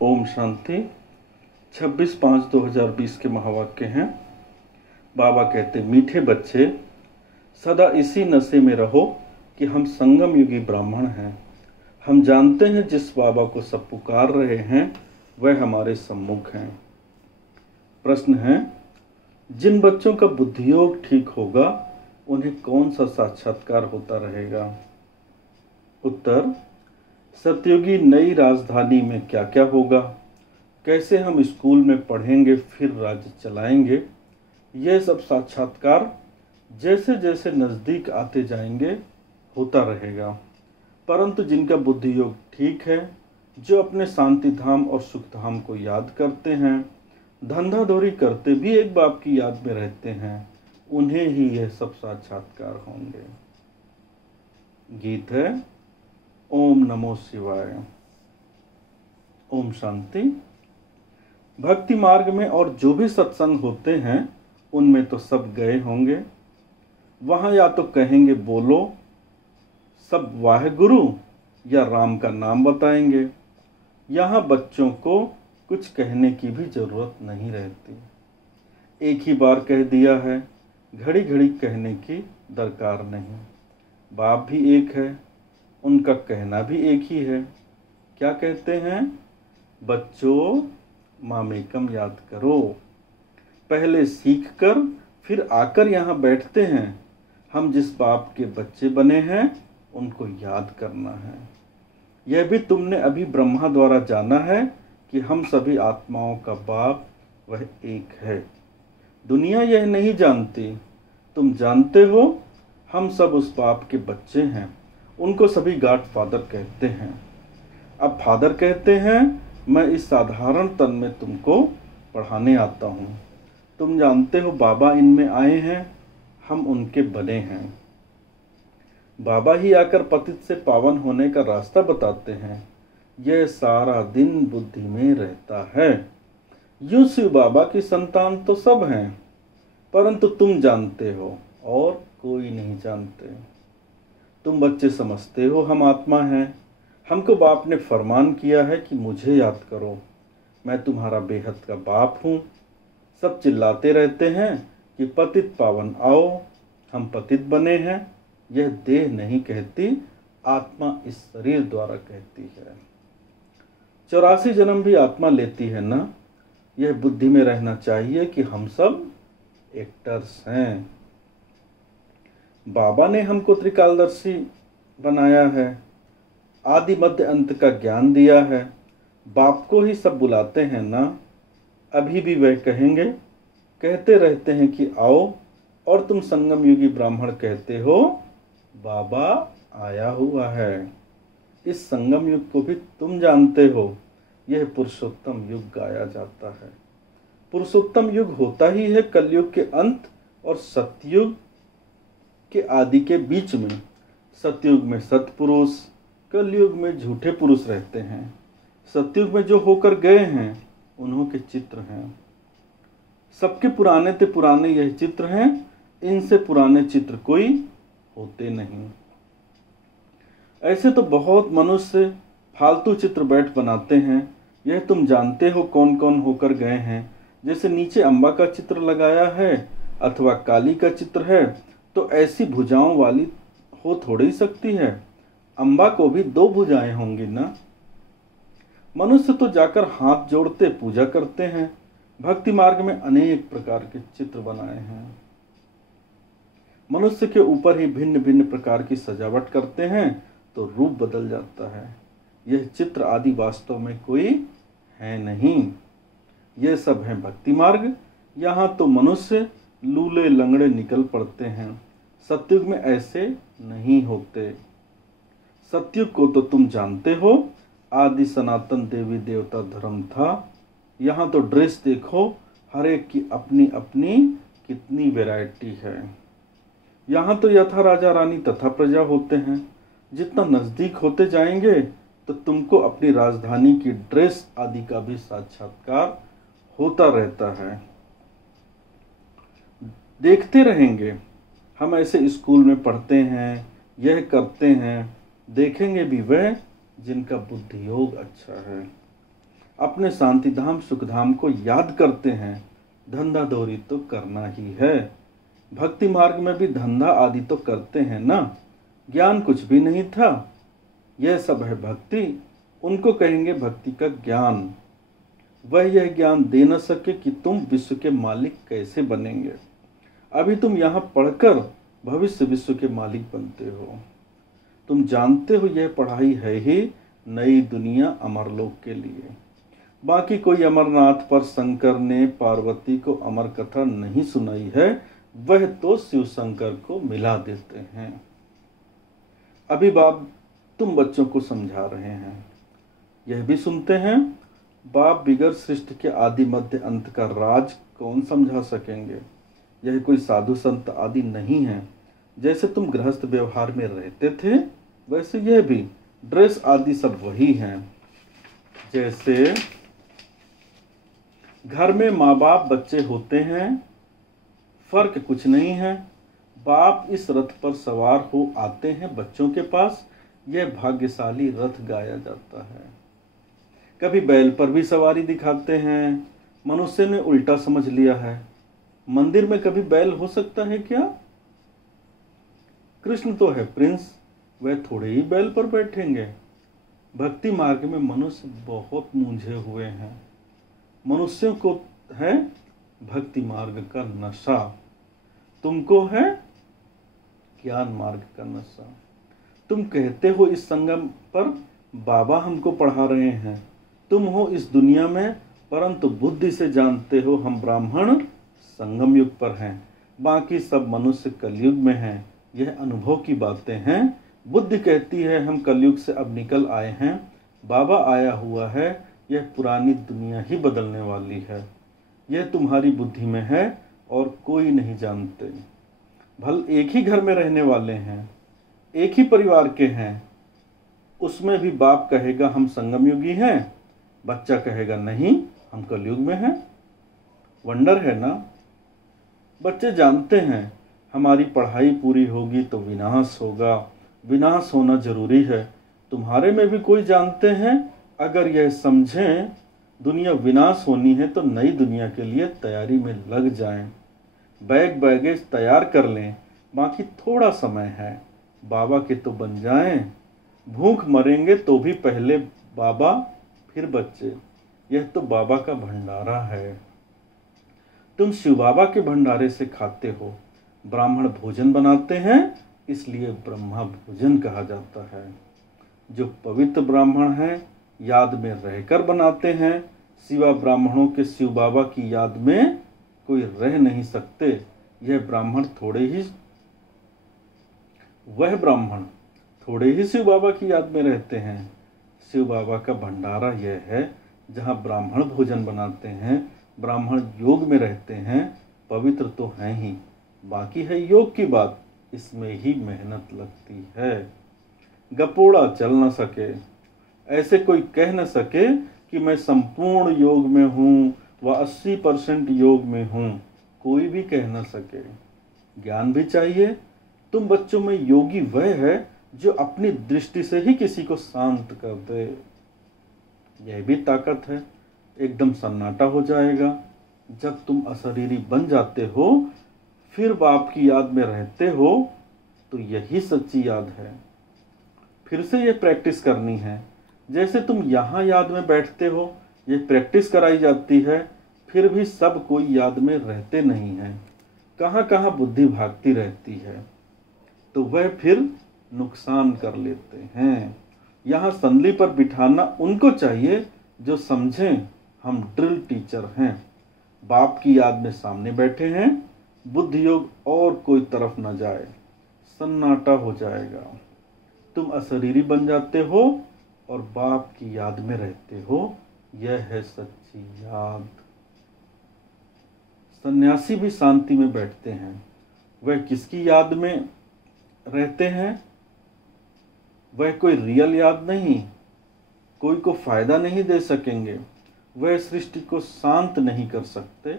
ओम शांति। 26/5/2020 के महावाक्य हैं। बाबा कहते, मीठे बच्चे सदा इसी नशे में रहो कि हम संगम युगी ब्राह्मण हैं। हम जानते हैं जिस बाबा को सब पुकार रहे हैं वह हमारे सम्मुख हैं। प्रश्न है, जिन बच्चों का बुद्धियोग ठीक होगा उन्हें कौन सा साक्षात्कार होता रहेगा? उत्तर, सतयुगी नई राजधानी में क्या क्या होगा, कैसे हम स्कूल में पढ़ेंगे फिर राज्य चलाएंगे, यह सब साक्षात्कार जैसे जैसे नज़दीक आते जाएंगे होता रहेगा। परंतु जिनका बुद्धि योग ठीक है, जो अपने शांति धाम और सुख धाम को याद करते हैं, धंधा दौरी करते भी एक बाप की याद में रहते हैं, उन्हें ही यह सब साक्षात्कार होंगे। गीत है ओम नमो शिवाय। ओम शांति। भक्ति मार्ग में और जो भी सत्संग होते हैं उनमें तो सब गए होंगे। वहाँ या तो कहेंगे बोलो सब वाहेगुरु या राम का नाम बताएंगे। यहाँ बच्चों को कुछ कहने की भी जरूरत नहीं रहती। एक ही बार कह दिया है, घड़ी घड़ी कहने की दरकार नहीं। बाप भी एक है, उनका कहना भी एक ही है। क्या कहते हैं? बच्चों मामेकम याद करो। पहले सीख कर फिर आकर यहाँ बैठते हैं। हम जिस बाप के बच्चे बने हैं उनको याद करना है। यह भी तुमने अभी ब्रह्मा द्वारा जाना है कि हम सभी आत्माओं का बाप वह एक है। दुनिया यह नहीं जानती, तुम जानते हो। हम सब उस बाप के बच्चे हैं। उनको सभी गॉड फादर कहते हैं। अब फादर कहते हैं, मैं इस साधारण तन में तुमको पढ़ाने आता हूँ। तुम जानते हो बाबा इनमें आए हैं, हम उनके बने हैं। बाबा ही आकर पतित से पावन होने का रास्ता बताते हैं। यह सारा दिन बुद्धि में रहता है। यूं शिव बाबा की संतान तो सब हैं, परंतु तुम जानते हो और कोई नहीं जानते। तुम बच्चे समझते हो हम आत्मा हैं। हमको बाप ने फरमान किया है कि मुझे याद करो, मैं तुम्हारा बेहद का बाप हूँ। सब चिल्लाते रहते हैं कि पतित पावन आओ, हम पतित बने हैं। यह देह नहीं कहती, आत्मा इस शरीर द्वारा कहती है। 84 जन्म भी आत्मा लेती है ना। यह बुद्धि में रहना चाहिए कि हम सब एक्टर्स हैं। बाबा ने हमको त्रिकालदर्शी बनाया है, आदि मध्य अंत का ज्ञान दिया है। बाप को ही सब बुलाते हैं ना। अभी भी वह कहेंगे, कहते रहते हैं कि आओ, और तुम संगम युगी ब्राह्मण कहते हो बाबा आया हुआ है। इस संगम युग को भी तुम जानते हो। यह पुरुषोत्तम युग गाया जाता है। पुरुषोत्तम युग होता ही है कलयुग के अंत और सतयुग के आदि के बीच में। सतयुग में सतपुरुष, कलयुग में झूठे पुरुष रहते हैं। सतयुग में जो होकर गए हैं उन्हों के चित्र हैं। सबके पुराने ते पुराने यह चित्र हैं। इनसे पुराने चित्र कोई होते नहीं। ऐसे तो बहुत मनुष्य फालतू चित्र बैठ बनाते हैं। यह तुम जानते हो कौन कौन होकर गए हैं। जैसे नीचे अम्बा का चित्र लगाया है अथवा काली का चित्र है, तो ऐसी भुजाओं वाली हो थोड़ी सकती है। अम्बा को भी 2 भुजाएं होंगी ना। मनुष्य तो जाकर हाथ जोड़ते पूजा करते हैं। भक्ति मार्ग में अनेक प्रकार के चित्र बनाए हैं। मनुष्य के ऊपर ही भिन्न भिन्न प्रकार की सजावट करते हैं तो रूप बदल जाता है। यह चित्र आदि वास्तव में कोई है नहीं। यह सब है भक्ति मार्ग। यहाँ तो मनुष्य लूले लंगड़े निकल पड़ते हैं। सतयुग में ऐसे नहीं होते। सतयुग को तो तुम जानते हो, आदि सनातन देवी देवता धर्म था। यहाँ तो ड्रेस देखो, हर एक की अपनी अपनी कितनी वैरायटी है। यहाँ तो यथा राजा रानी तथा प्रजा होते हैं। जितना नजदीक होते जाएंगे तो तुमको अपनी राजधानी की ड्रेस आदि का भी साक्षात्कार होता रहता है। देखते रहेंगे। हम ऐसे स्कूल में पढ़ते हैं, यह करते हैं। देखेंगे भी वह जिनका बुद्धि योग अच्छा है। अपने शांति धाम सुख धाम को याद करते हैं। धंधा दौरी तो करना ही है। भक्ति मार्ग में भी धंधा आदि तो करते हैं ना। ज्ञान कुछ भी नहीं था, यह सब है भक्ति। उनको कहेंगे भक्ति का ज्ञान। वह यह ज्ञान दे न सके कि तुम विश्व के मालिक कैसे बनेंगे। अभी तुम यहाँ पढ़कर भविष्य विश्व के मालिक बनते हो। तुम जानते हो यह पढ़ाई है ही नई दुनिया अमरलोक के लिए। बाकी कोई अमरनाथ पर शंकर ने पार्वती को अमर कथा नहीं सुनाई है, वह तो शिव शंकर को मिला देते हैं। अभी बाप तुम बच्चों को समझा रहे हैं, यह भी सुनते हैं। बाप बिगर सृष्टि के आदि मध्य अंत का राज कौन समझा सकेंगे। यह कोई साधु संत आदि नहीं है। जैसे तुम गृहस्थ व्यवहार में रहते थे, वैसे यह भी ड्रेस आदि सब वही हैं। जैसे घर में माँ बाप बच्चे होते हैं, फर्क कुछ नहीं है। बाप इस रथ पर सवार हो आते हैं बच्चों के पास, यह भाग्यशाली रथ गाया जाता है। कभी बैल पर भी सवारी दिखाते हैं। मनुष्य ने उल्टा समझ लिया है। मंदिर में कभी बैल हो सकता है क्या? कृष्ण तो है प्रिंस, वह थोड़े ही बैल पर बैठेंगे। भक्ति मार्ग में मनुष्य बहुत मूंझे हुए हैं। मनुष्यों को है भक्ति मार्ग का नशा, तुमको है ज्ञान मार्ग का नशा। तुम कहते हो इस संगम पर बाबा हमको पढ़ा रहे हैं। तुम हो इस दुनिया में, परंतु बुद्धि से जानते हो हम ब्राह्मण संगम युग पर हैं। बाकी सब मनुष्य कलयुग में हैं। यह अनुभव की बातें हैं। बुद्धि कहती है हम कलयुग से अब निकल आए हैं, बाबा आया हुआ है, यह पुरानी दुनिया ही बदलने वाली है। यह तुम्हारी बुद्धि में है और कोई नहीं जानते। भल एक ही घर में रहने वाले हैं, एक ही परिवार के हैं, उसमें भी बाप कहेगा हम संगम युगी हैं, बच्चा कहेगा नहीं हम कलयुग में हैं। वंडर है ना। बच्चे जानते हैं हमारी पढ़ाई पूरी होगी तो विनाश होगा, विनाश होना जरूरी है। तुम्हारे में भी कोई जानते हैं, अगर यह समझें दुनिया विनाश होनी है तो नई दुनिया के लिए तैयारी में लग जाएं। बैग बैगेज तैयार कर लें, बाकी थोड़ा समय है, बाबा के तो बन जाएं। भूख मरेंगे तो भी पहले बाबा फिर बच्चे। यह तो बाबा का भंडारा है। तुम शिव बाबा के भंडारे से खाते हो। ब्राह्मण भोजन बनाते हैं, इसलिए ब्रह्मा भोजन कहा जाता है। जो पवित्र ब्राह्मण हैं, याद में रहकर बनाते हैं। सिवा ब्राह्मणों के शिव बाबा की याद में कोई रह नहीं सकते। वह ब्राह्मण थोड़े ही शिव बाबा की याद में रहते हैं। शिव बाबा का भंडारा यह है जहाँ ब्राह्मण भोजन बनाते हैं, ब्राह्मण योग में रहते हैं, पवित्र तो हैं ही, बाकी है योग की बात, इसमें ही मेहनत लगती है। गपोड़ा चल न सके, ऐसे कोई कह न सके कि मैं संपूर्ण योग में हूँ व 80% योग में हूँ, कोई भी कह न सके। ज्ञान भी चाहिए। तुम बच्चों में योगी वह है जो अपनी दृष्टि से ही किसी को शांत कर दे। यह भी ताकत है। एकदम सन्नाटा हो जाएगा। जब तुम अशरीरी बन जाते हो, फिर बाप की याद में रहते हो, तो यही सच्ची याद है। फिर से यह प्रैक्टिस करनी है। जैसे तुम यहाँ याद में बैठते हो, यह प्रैक्टिस कराई जाती है, फिर भी सब कोई याद में रहते नहीं है। कहाँ कहाँ बुद्धि भागती रहती है, तो वह फिर नुकसान कर लेते हैं। यहाँ संदली पर बिठाना उनको चाहिए जो समझें हम ड्रिल टीचर हैं, बाप की याद में सामने बैठे हैं। बुद्धि योग और कोई तरफ न जाए, सन्नाटा हो जाएगा। तुम अशरीरी बन जाते हो और बाप की याद में रहते हो। यह है सच्ची याद। सन्यासी भी शांति में बैठते हैं। वह किसकी याद में रहते हैं? वह कोई रियल याद नहीं, कोई को फायदा नहीं दे सकेंगे। वह सृष्टि को शांत नहीं कर सकते।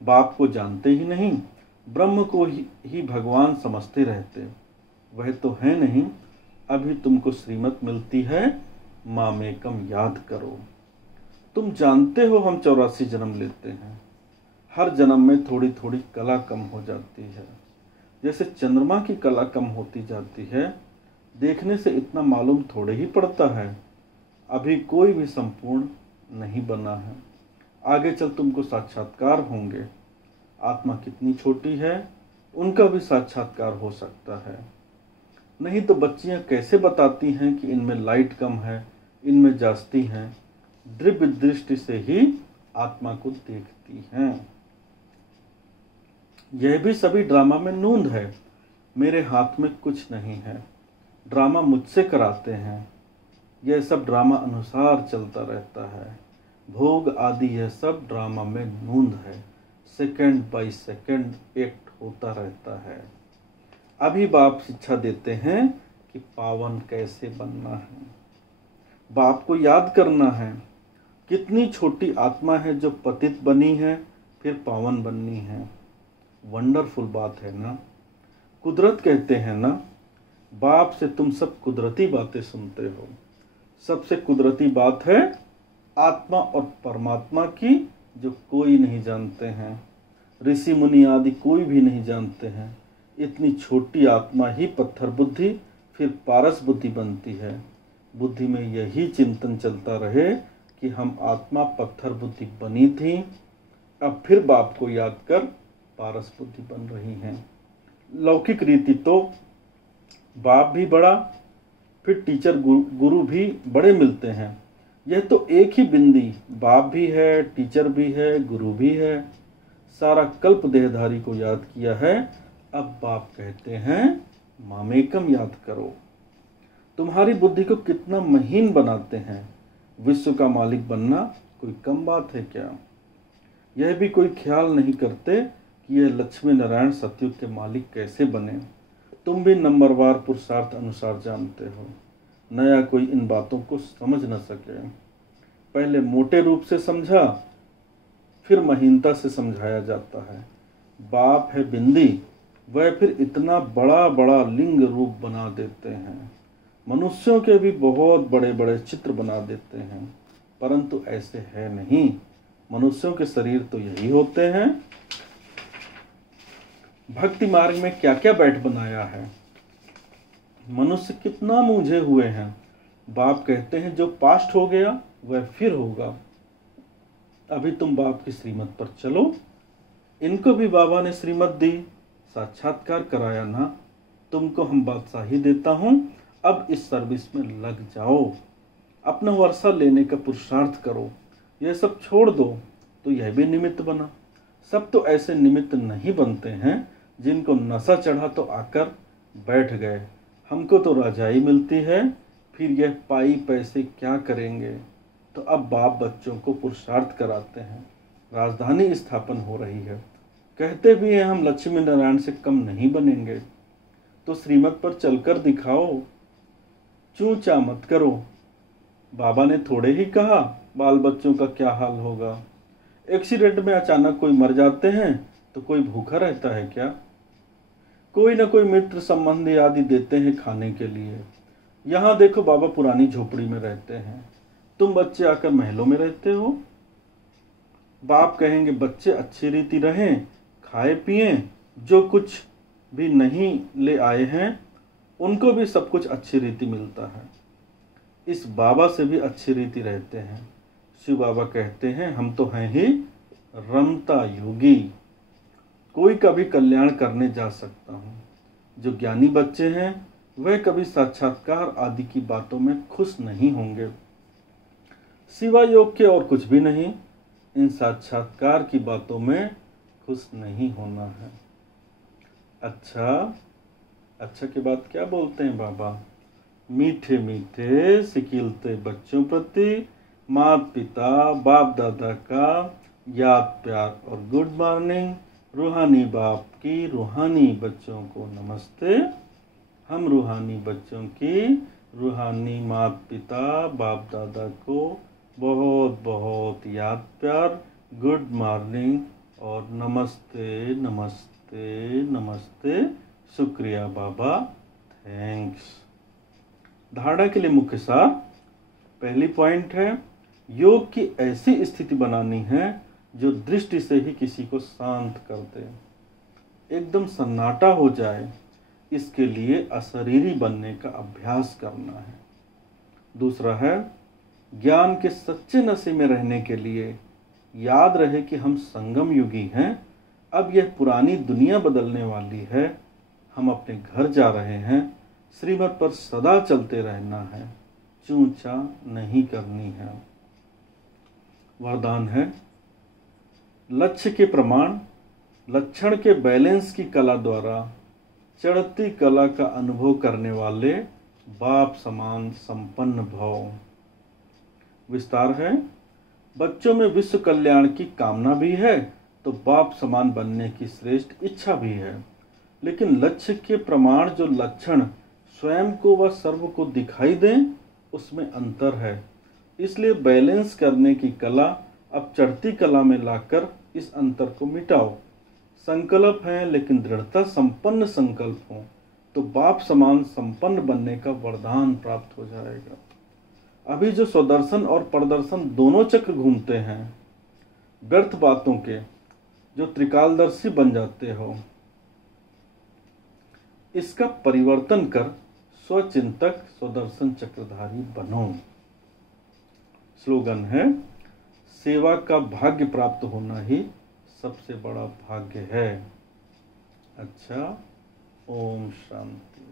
बाप को जानते ही नहीं, ब्रह्म को ही भगवान समझते रहते। वह तो है नहीं। अभी तुमको श्रीमत मिलती है, मामेकम याद करो। तुम जानते हो हम 84 जन्म लेते हैं। हर जन्म में थोड़ी थोड़ी कला कम हो जाती है, जैसे चंद्रमा की कला कम होती जाती है। देखने से इतना मालूम थोड़े ही पड़ता है, अभी कोई भी संपूर्ण नहीं बना है। आगे चल तुमको साक्षात्कार होंगे। आत्मा कितनी छोटी है, उनका भी साक्षात्कार हो सकता है। नहीं तो बच्चियां कैसे बताती हैं कि इनमें लाइट कम है, इनमें जास्ती है। दिव्य दृष्टि से ही आत्मा को देखती हैं। यह भी सभी ड्रामा में नूंद है। मेरे हाथ में कुछ नहीं है, ड्रामा मुझसे कराते हैं। यह सब ड्रामा अनुसार चलता रहता है। भोग आदि यह सब ड्रामा में नूंद है। सेकंड बाय सेकंड एक्ट होता रहता है। अभी बाप शिक्षा देते हैं कि पावन कैसे बनना है। बाप को याद करना है, कितनी छोटी आत्मा है जो पतित बनी है फिर पावन बननी है। वंडरफुल बात है ना। कुदरत कहते हैं ना, बाप से तुम सब कुदरती बातें सुनते हो। सबसे कुदरती बात है आत्मा और परमात्मा की, जो कोई नहीं जानते हैं। ऋषि मुनि आदि कोई भी नहीं जानते हैं। इतनी छोटी आत्मा ही पत्थर बुद्धि फिर पारस बुद्धि बनती है। बुद्धि में यही चिंतन चलता रहे कि हम आत्मा पत्थर बुद्धि बनी थी, अब फिर बाप को याद कर पारस बुद्धि बन रही हैं। लौकिक रीति तो बाप भी बड़ा फिर टीचर गुरु भी बड़े मिलते हैं। यह तो एक ही बिंदी, बाप भी है, टीचर भी है, गुरु भी है। सारा कल्प देहधारी को याद किया है। अब बाप कहते हैं मामेकम याद करो। तुम्हारी बुद्धि को कितना महीन बनाते हैं। विश्व का मालिक बनना कोई कम बात है क्या। यह भी कोई ख्याल नहीं करते कि यह लक्ष्मी नारायण सतयुग के मालिक कैसे बने। तुम भी नंबरवार पुरुषार्थ अनुसार जानते हो। नया कोई इन बातों को समझ न सके। पहले मोटे रूप से समझा, फिर महीनता से समझाया जाता है। बाप है बिंदी, वह फिर इतना बड़ा बड़ा लिंग रूप बना देते हैं। मनुष्यों के भी बहुत बड़े बड़े चित्र बना देते हैं, परंतु ऐसे है नहीं। मनुष्यों के शरीर तो यही होते हैं। भक्ति मार्ग में क्या क्या बैठ बनाया है। मनुष्य कितना मूझे हुए हैं। बाप कहते हैं जो पास्ट हो गया वह फिर होगा। अभी तुम बाप की श्रीमत पर चलो। इनको भी बाबा ने श्रीमत दी, साक्षात्कार कराया ना। तुमको हम बादशाही देता हूं, अब इस सर्विस में लग जाओ। अपना वर्षा लेने का पुरुषार्थ करो। यह सब छोड़ दो तो यह भी निमित्त बना। सब तो ऐसे निमित्त नहीं बनते हैं जिनको नशा चढ़ा तो आकर बैठ गए। हमको तो राजाई मिलती है, फिर यह पाई पैसे क्या करेंगे। तो अब बाप बच्चों को पुरुषार्थ कराते हैं। राजधानी स्थापन हो रही है। कहते भी हैं हम लक्ष्मी नारायण से कम नहीं बनेंगे। तो श्रीमत पर चलकर दिखाओ, चूचा मत करो। बाबा ने थोड़े ही कहा बाल बच्चों का क्या हाल होगा। एक्सीडेंट में अचानक कोई मर जाते हैं तो कोई भूखा रहता है क्या। कोई ना कोई मित्र संबंधी आदि देते हैं खाने के लिए। यहाँ देखो बाबा पुरानी झोपड़ी में रहते हैं, तुम बच्चे आकर महलों में रहते हो। बाप कहेंगे बच्चे अच्छी रीति रहें, खाए पिए, जो कुछ भी नहीं ले आए हैं उनको भी सब कुछ अच्छी रीति मिलता है। इस बाबा से भी अच्छी रीति रहते हैं। शिव बाबा कहते हैं हम तो हैं ही रमता योगी, कोई कभी कल्याण करने जा सकता हूँ। जो ज्ञानी बच्चे हैं वह कभी साक्षात्कार आदि की बातों में खुश नहीं होंगे, सिवाय योग के और कुछ भी नहीं। इन साक्षात्कार की बातों में खुश नहीं होना है। अच्छा के बाद क्या बोलते हैं बाबा। मीठे मीठे सिकिलते बच्चों प्रति माता पिता बाप दादा का याद प्यार और गुड मॉर्निंग। रूहानी बाप की रूहानी बच्चों को नमस्ते। हम रूहानी बच्चों की रूहानी माता पिता बाप दादा को बहुत बहुत याद प्यार, गुड मॉर्निंग और नमस्ते नमस्ते नमस्ते। शुक्रिया बाबा, थैंक्स। धारणा के लिए मुख्य सार। पहली पॉइंट है योग की ऐसी स्थिति बनानी है जो दृष्टि से ही किसी को शांत कर दे, एकदम सन्नाटा हो जाए। इसके लिए अशरीरी बनने का अभ्यास करना है। दूसरा है, ज्ञान के सच्चे नशे में रहने के लिए याद रहे कि हम संगम युगी हैं। अब यह पुरानी दुनिया बदलने वाली है। हम अपने घर जा रहे हैं। श्रीमत पर सदा चलते रहना है, चूचा नहीं करनी है। वरदान है, लक्ष्य के प्रमाण, लक्षण के बैलेंस की कला द्वारा चढ़ती कला का अनुभव करने वाले बाप समान संपन्न भव। विस्तार है, बच्चों में विश्व कल्याण की कामना भी है तो बाप समान बनने की श्रेष्ठ इच्छा भी है, लेकिन लक्ष्य के प्रमाण जो लक्षण स्वयं को व सर्व को दिखाई दें उसमें अंतर है। इसलिए बैलेंस करने की कला अब चढ़ती कला में लाकर इस अंतर को मिटाओ। संकल्प है लेकिन दृढ़ता संपन्न संकल्प हो तो बाप समान संपन्न बनने का वरदान प्राप्त हो जाएगा। अभी जो स्वदर्शन और परदर्शन दोनों चक्र घूमते हैं, व्यर्थ बातों के, जो त्रिकालदर्शी बन जाते हो, इसका परिवर्तन कर स्वचिंतक स्वदर्शन चक्रधारी बनो। स्लोगन है, सेवा का भाग्य प्राप्त होना ही सबसे बड़ा भाग्य है। अच्छा, ओम शांति।